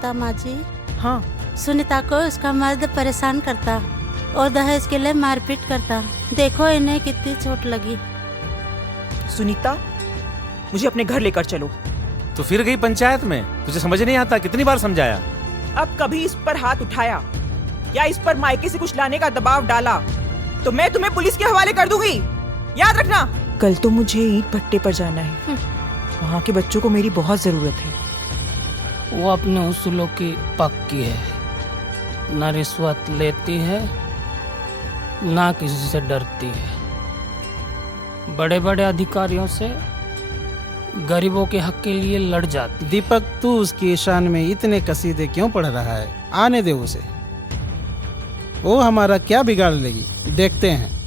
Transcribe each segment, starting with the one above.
पता माँ जी? हाँ। सुनीता को उसका मर्द परेशान करता और दहेज के लिए मारपीट करता। देखो इन्हें कितनी चोट लगी। सुनीता, मुझे अपने घर लेकर चलो। तो फिर गई पंचायत में? तुझे समझ नहीं आता? कितनी बार समझाया? अब कभी इस पर हाथ उठाया या इस पर मायके से कुछ लाने का दबाव डाला तो मैं तुम्हें पुलिस के हवाले कर दूंगी, याद रखना। कल तो मुझे ईंट भट्टे पर जाना है। वहाँ के बच्चों को मेरी बहुत जरूरत है। वो अपने उसूलों की पक्की है, न रिश्वत लेती है ना किसी से डरती है। बड़े बड़े अधिकारियों से गरीबों के हक के लिए लड़ जाती। दीपक, तू उसकी शान में इतने कसीदे क्यों पढ़ रहा है? आने दे उसे, वो हमारा क्या बिगाड़ लेगी, देखते हैं।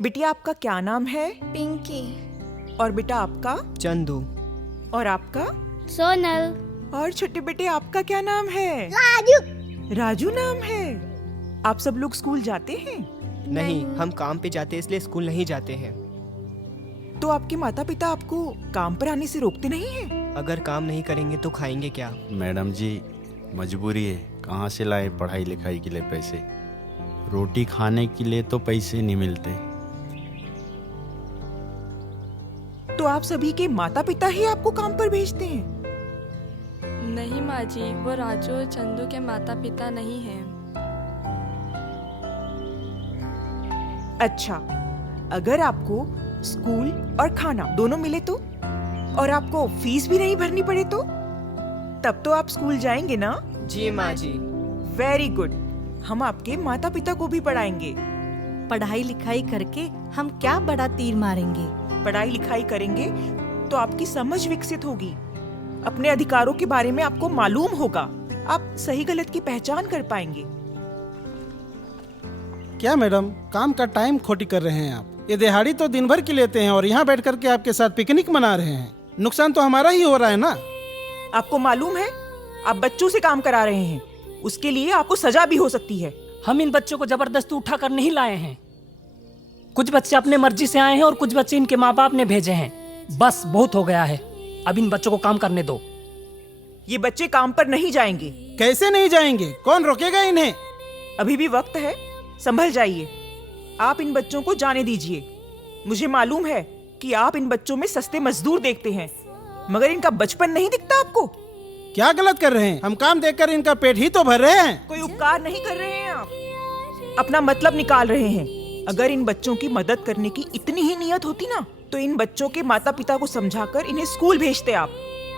बिटिया, आपका क्या नाम है? पिंकी। और बेटा आपका? चंदू। और आपका? सोनल। और छोटे बेटे आपका क्या नाम है? राजू। राजू नाम है। आप सब लोग स्कूल जाते हैं? नहीं, हम काम पे जाते हैं इसलिए स्कूल नहीं जाते हैं। तो आपके माता पिता आपको काम पर आने से रोकते नहीं हैं? अगर काम नहीं करेंगे तो खाएंगे क्या? मैडम जी, मजबूरी है, कहाँ से लाए पढ़ाई लिखाई के लिए पैसे? रोटी खाने के लिए तो पैसे नहीं मिलते। तो आप सभी के माता पिता ही आपको काम पर भेजते हैं? नहीं माँ जी, वो राजू और चंदू के माता पिता नहीं हैं। अच्छा, अगर आपको स्कूल और खाना दोनों मिले तो, और आपको फीस भी नहीं भरनी पड़े तो, तब तो आप स्कूल जाएंगे ना? जी माँ जी। Very good. हम आपके माता पिता को भी पढ़ाएंगे। पढ़ाई लिखाई करके हम क्या बड़ा तीर मारेंगे? पढ़ाई लिखाई करेंगे तो आपकी समझ विकसित होगी, अपने अधिकारों के बारे में आपको मालूम होगा, आप सही गलत की पहचान कर पाएंगे। क्या मैडम, काम का टाइम खोटी कर रहे हैं आप? ये दिहाड़ी तो दिन भर की लेते हैं और यहाँ बैठ करके आपके साथ पिकनिक मना रहे हैं। नुकसान तो हमारा ही हो रहा है ना। आपको मालूम है, आप बच्चों से काम करा रहे हैं, उसके लिए आपको सजा भी हो सकती है। हम इन बच्चों को जबरदस्ती उठा कर नहीं लाए हैं। कुछ बच्चे अपने मर्जी से आए हैं और कुछ बच्चे इनके माँ बाप ने भेजे हैं। बस बहुत हो गया है, अब इन बच्चों को काम करने दो। ये बच्चे काम पर नहीं जाएंगे। कैसे नहीं जाएंगे? कौन रोकेगा इन्हें? अभी भी वक्त है, संभल जाइए। आप इन बच्चों को जाने दीजिए। मुझे मालूम है कि आप इन बच्चों में सस्ते मजदूर देखते हैं, मगर इनका बचपन नहीं दिखता आपको? क्या गलत कर रहे हैं? हम काम देखकर इनका पेट ही तो भर रहे हैं। कोई उपकार नहीं कर रहे हैं आप, अपना मतलब निकाल रहे हैं। अगर इन बच्चों की मदद करने की इतनी ही नियत होती ना, तो इन बच्चों के माता पिता को समझाकर इन्हें स्कूल भेजते आप।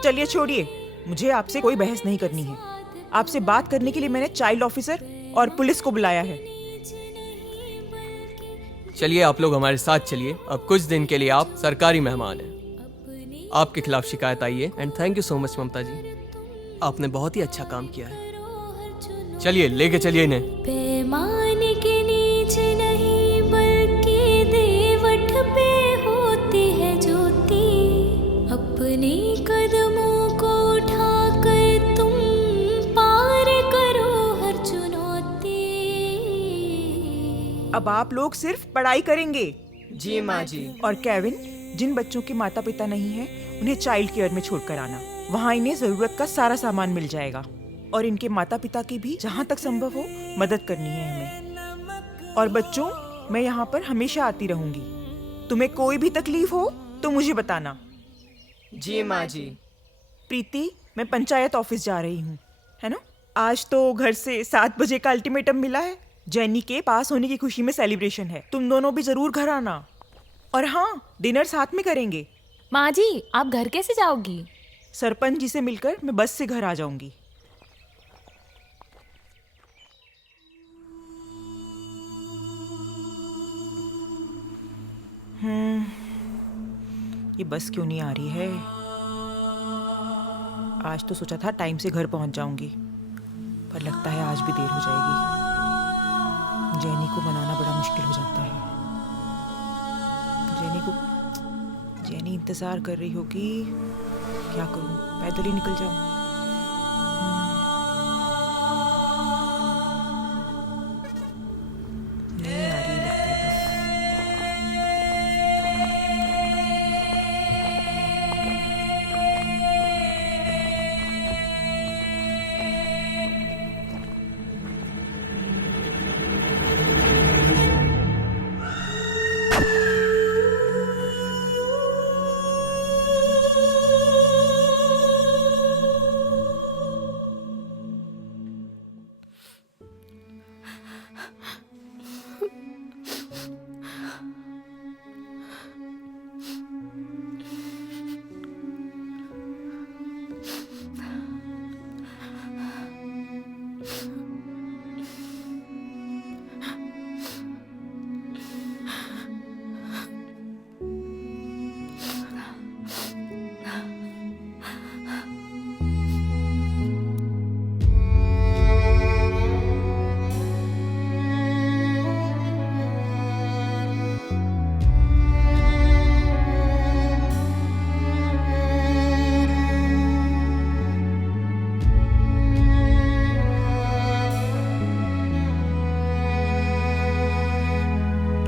चलिए छोड़िए, मुझे आपसे कोई बहस नहीं करनी है। आपसे बात करने के लिए मैंने चाइल्ड ऑफिसर और पुलिस को बुलाया है। चलिए आप लोग हमारे साथ चलिए। अब कुछ दिन के लिए आप सरकारी मेहमान हैं। आपके खिलाफ शिकायत आई है and thank you so much Mamata ji, आपने बहुत ही अच्छा काम किया है। चलिए लेके चलिए इन्हें। पैमाने के नीचे नहीं बल्कि देवट पे होती है ज्योति, अपने कदमों को उठाकर तुम पार करो हर चुनौती। अब आप लोग सिर्फ पढ़ाई करेंगे। जी माँ जी। और केविन, जिन बच्चों के माता पिता नहीं हैं, उन्हें चाइल्ड केयर में छोड़कर आना। वहाँ इन्हें जरूरत का सारा सामान मिल जाएगा और इनके माता पिता की भी जहाँ तक संभव हो मदद करनी है हमें। और बच्चों, मैं यहाँ पर हमेशा आती रहूंगी। तुम्हें कोई भी तकलीफ हो तो मुझे बताना। जी माँ जी। प्रीति, मैं पंचायत ऑफिस जा रही हूँ, है ना? आज तो घर से 7 बजे का अल्टीमेटम मिला है। जेनी के पास होने की खुशी में सेलिब्रेशन है, तुम दोनों भी जरूर घर आना। और हाँ, डिनर साथ में करेंगे। माँ जी, आप घर कैसे जाओगी? सरपंच जी से मिलकर मैं बस से घर आ जाऊंगी। ये बस क्यों नहीं आ रही है? आज तो सोचा था टाइम से घर पहुंच जाऊंगी। पर लगता है आज भी देर हो जाएगी। जैनी को मनाना बड़ा मुश्किल हो जाता है। जैनी इंतजार कर रही होगी। क्या करूं, पैदल ही निकल जाऊं? नहीं आ रही लगता है।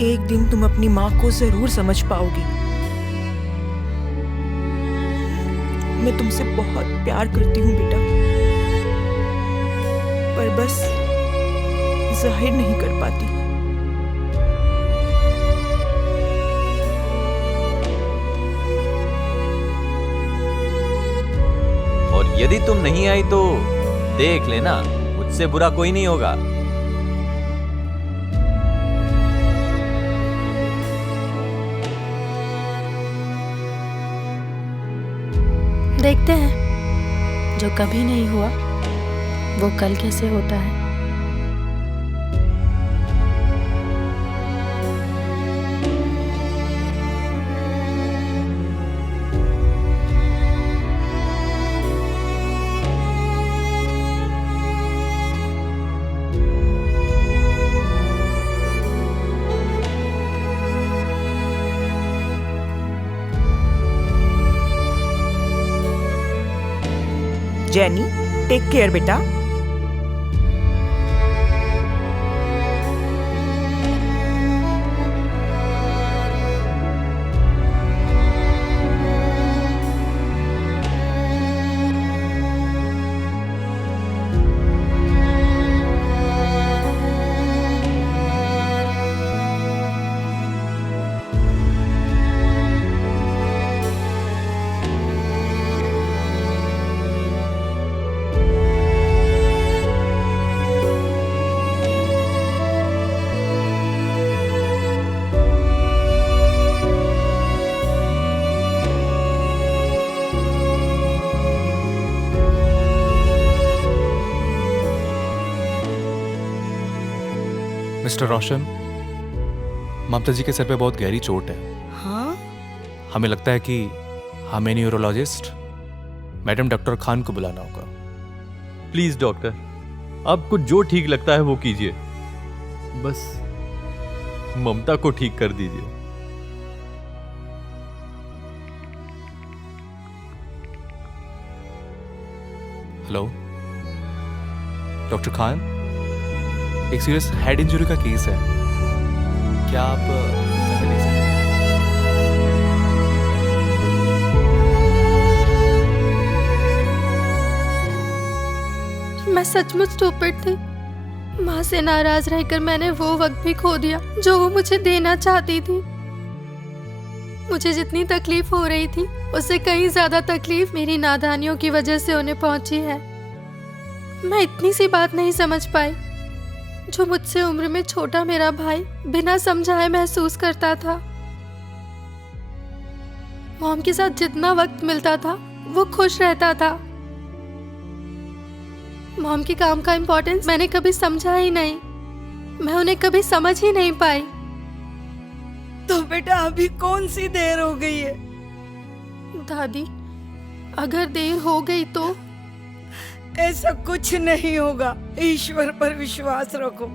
एक दिन तुम अपनी माँ को जरूर समझ पाओगी। मैं तुमसे बहुत प्यार करती हूँ बेटा, पर बस जाहिर नहीं कर पाती। और यदि तुम नहीं आई तो देख लेना, मुझसे बुरा कोई नहीं होगा। देखते हैं जो कभी नहीं हुआ वो कल कैसे होता है। जैनी, टेक केयर बेटा। मिस्टर रोशन, ममता जी के सर पे बहुत गहरी चोट है। हाँ? हमें लगता है कि हमें न्यूरोलॉजिस्ट मैडम डॉक्टर खान को बुलाना होगा। प्लीज डॉक्टर, आपको जो ठीक लगता है वो कीजिए, बस ममता को ठीक कर दीजिए। हेलो डॉक्टर खान, एक सीरियस हेड इंजरी का केस है, क्या आप समय दे सकते मैं सचमुच स्टूपिड थी। माँ से नाराज रहकर मैंने वो वक्त भी खो दिया जो वो मुझे देना चाहती थी। मुझे जितनी तकलीफ हो रही थी उससे कहीं ज्यादा तकलीफ मेरी नादानियों की वजह से उन्हें पहुंची है। मैं इतनी सी बात नहीं समझ पाई जो मुझसे उम्र में छोटा मेरा भाई बिना समझाए महसूस करता था। मॉम के साथ जितना वक्त मिलता था वो खुश रहता था। मॉम के काम का इम्पोर्टेंस मैंने कभी समझा ही नहीं, मैं उन्हें कभी समझ ही नहीं पाई। तो बेटा अभी कौन सी देर हो गई है? दादी, अगर देर हो गई तो ऐसा कुछ नहीं होगा। ईश्वर पर विश्वास रखो।